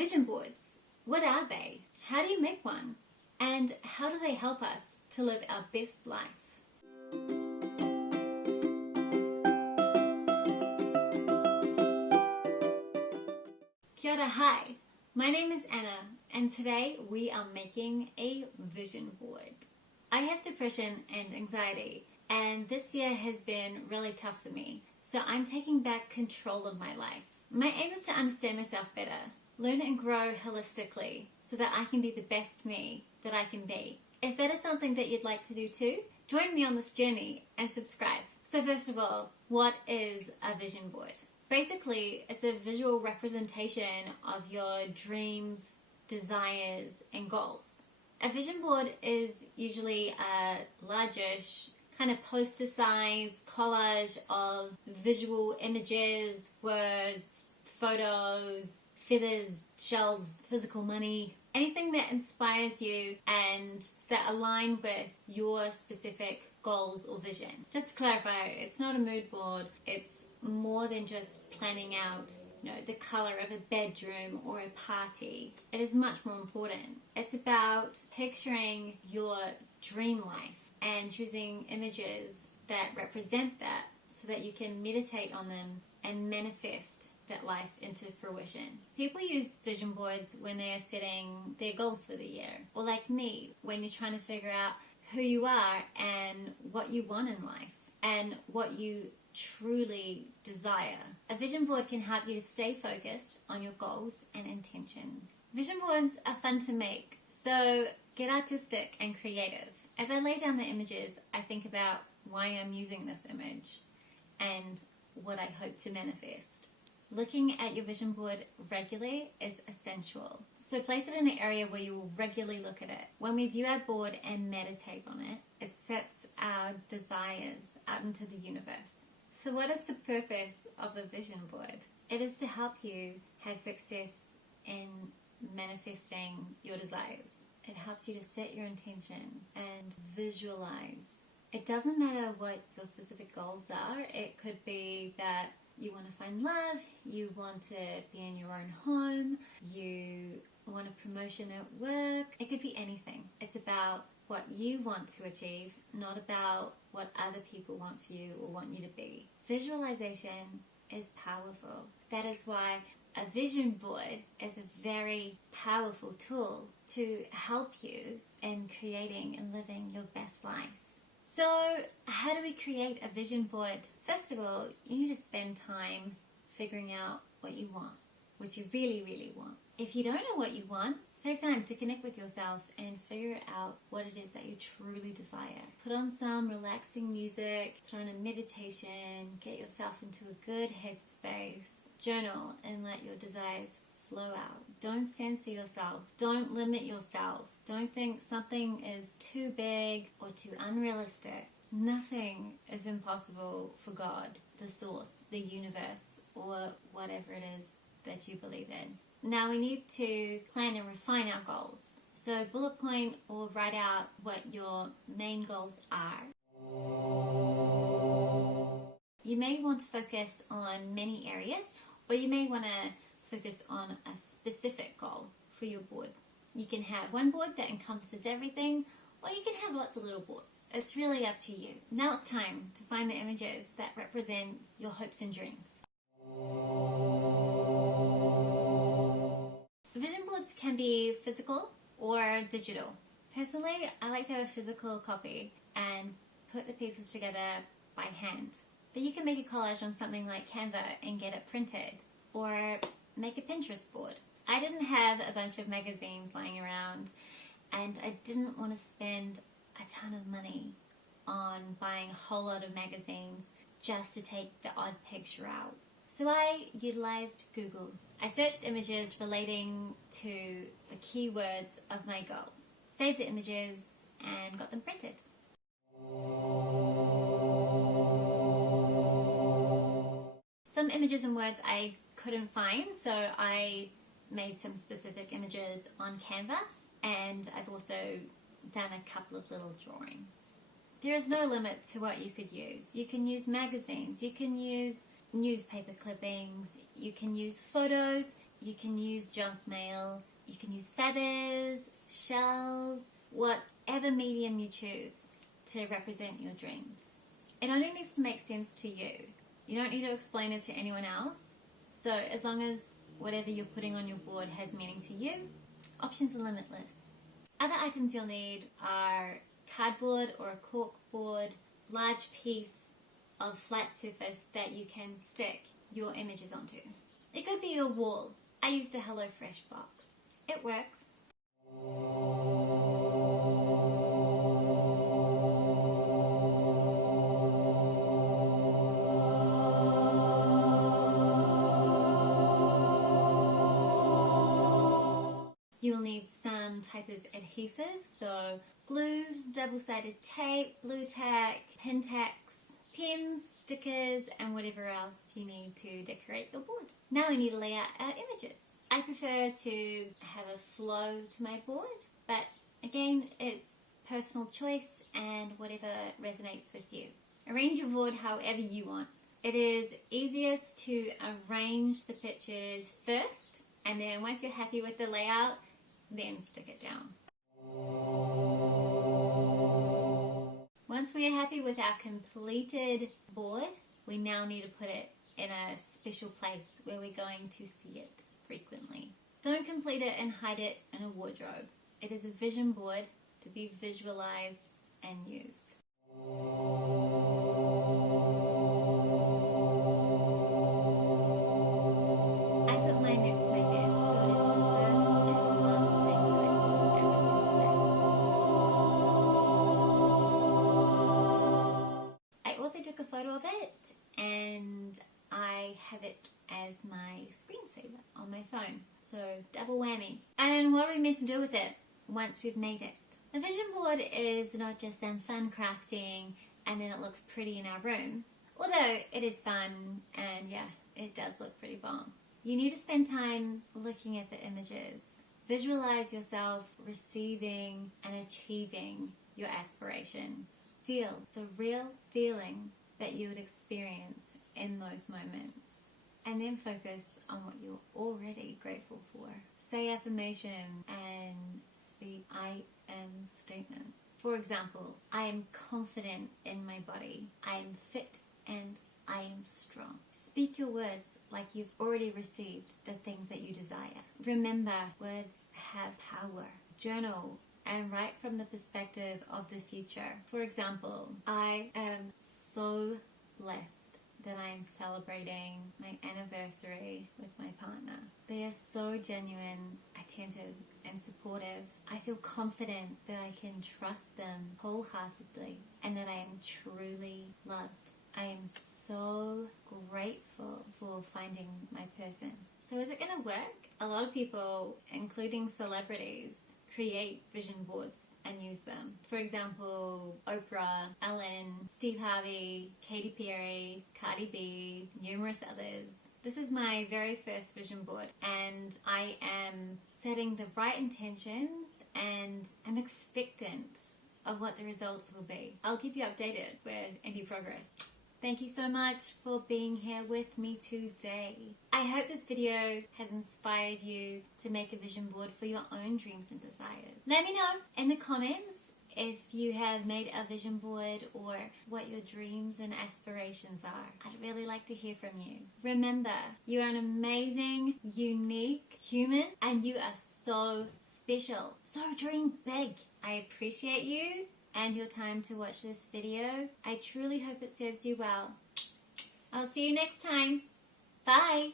Vision boards. What are they? How do you make one? And how do they help us to live our best life? Kia ora, hi. My name is Anna, and today we are making a vision board. I have depression and anxiety, and this year has been really tough for me. So I'm taking back control of my life. My aim is to understand myself better, learn and grow holistically so that I can be the best me that I can be. If that is something that you'd like to do too, join me on this journey and subscribe. So first of all, what is a vision board? Basically, it's a visual representation of your dreams, desires, and goals. A vision board is usually a largish, kind of poster-sized collage of visual images, words, photos, feathers, shells, physical money, anything that inspires you and that align with your specific goals or vision. Just to clarify, it's not a mood board. It's more than just planning out, the color of a bedroom or a party. It is much more important. It's about picturing your dream life and choosing images that represent that so that you can meditate on them and manifest that life into fruition. People use vision boards when they are setting their goals for the year, or like me, when you're trying to figure out who you are and what you want in life and what you truly desire. A vision board can help you to stay focused on your goals and intentions. Vision boards are fun to make, so get artistic and creative. As I lay down the images, I think about why I'm using this image and what I hope to manifest. Looking at your vision board regularly is essential. So place it in an area where you will regularly look at it. When we view our board and meditate on it, it sets our desires out into the universe. So what is the purpose of a vision board? It is to help you have success in manifesting your desires. It helps you to set your intention and visualize. It doesn't matter what your specific goals are. It could be that you want to find love, you want to be in your own home, you want a promotion at work. It could be anything. It's about what you want to achieve, not about what other people want for you or want you to be. Visualization is powerful. That is why a vision board is a very powerful tool to help you in creating and living your best life. So how do we create a vision board? First of all, you need to spend time figuring out what you want, what you really, really want. If you don't know what you want, take time to connect with yourself and figure out what it is that you truly desire. Put on some relaxing music, put on a meditation, get yourself into a good headspace, journal and let your desires flow out. Don't censor yourself. Don't limit yourself. Don't think something is too big or too unrealistic. Nothing is impossible for God, the source, the universe, or whatever it is that you believe in. Now we need to plan and refine our goals. So bullet point or write out what your main goals are. You may want to focus on many areas, or you may want to focus on a specific goal for your board. You can have one board that encompasses everything, or you can have lots of little boards. It's really up to you. Now it's time to find the images that represent your hopes and dreams. Vision boards can be physical or digital. Personally, I like to have a physical copy and put the pieces together by hand. But you can make a collage on something like Canva and get it printed, or make a Pinterest board. I didn't have a bunch of magazines lying around, and I didn't want to spend a ton of money on buying a whole lot of magazines just to take the odd picture out. So I utilized Google. I searched images relating to the keywords of my goals, saved the images, and got them printed. Some images and words I couldn't find, so I made some specific images on Canva, and I've also done a couple of little drawings. There is no limit to what you could use. You can use magazines, you can use newspaper clippings, you can use photos, You can use junk mail, you can use feathers, shells, whatever medium you choose to represent your dreams. It only needs to make sense to you. You don't need to explain it to anyone else. So as long as whatever you're putting on your board has meaning to you, options are limitless. Other items you'll need are cardboard or a cork board, large piece of flat surface that you can stick your images onto. It could be a wall. I used a HelloFresh box. It works. You'll need some type of adhesive, so glue, double-sided tape, blue tack, pin tacks, pens, stickers, and whatever else you need to decorate your board. Now we need to lay out our images. I prefer to have a flow to my board, but again, it's personal choice and whatever resonates with you. Arrange your board however you want. It is easiest to arrange the pictures first, and then once you're happy with the layout, then stick it down. Once we are happy with our completed board, we now need to put it in a special place where we're going to see it frequently. Don't complete it and hide it in a wardrobe. It is a vision board to be visualized and used. I put mine next to my bed, so it is the first and last thing that I see every single day. I also took a photo of it and I have it as my screensaver on my phone. So double whammy. And what are we meant to do with it once we've made it? The vision board is not just some fun crafting and then it looks pretty in our room. Although it is fun and yeah, it does look pretty bomb. You need to spend time looking at the images. Visualize yourself receiving and achieving your aspirations. Feel the real feeling that you would experience in those moments. And then focus on what you're already grateful for. Say affirmation and speak I am statements. For example, I am confident in my body. I am fit and I am strong. Speak your words like you've already received the things that you desire. Remember, words have power. Journal and write from the perspective of the future. For example, I am so blessed that I am celebrating my anniversary with my partner. They are so genuine, attentive, and supportive. I feel confident that I can trust them wholeheartedly and that I am truly loved. I am so grateful for finding my person. So is it going to work? A lot of people, including celebrities, create vision boards and use them. For example, Oprah, Ellen, Steve Harvey, Katy Perry, Cardi B, numerous others. This is my very first vision board and I am setting the right intentions and I'm expectant of what the results will be. I'll keep you updated with any progress. Thank you so much for being here with me today. I hope this video has inspired you to make a vision board for your own dreams and desires. Let me know in the comments if you have made a vision board or what your dreams and aspirations are. I'd really like to hear from you. Remember, you are an amazing, unique human and you are so special. So dream big. I appreciate you and your time to watch this video. I truly hope it serves you well. I'll see you next time. Bye.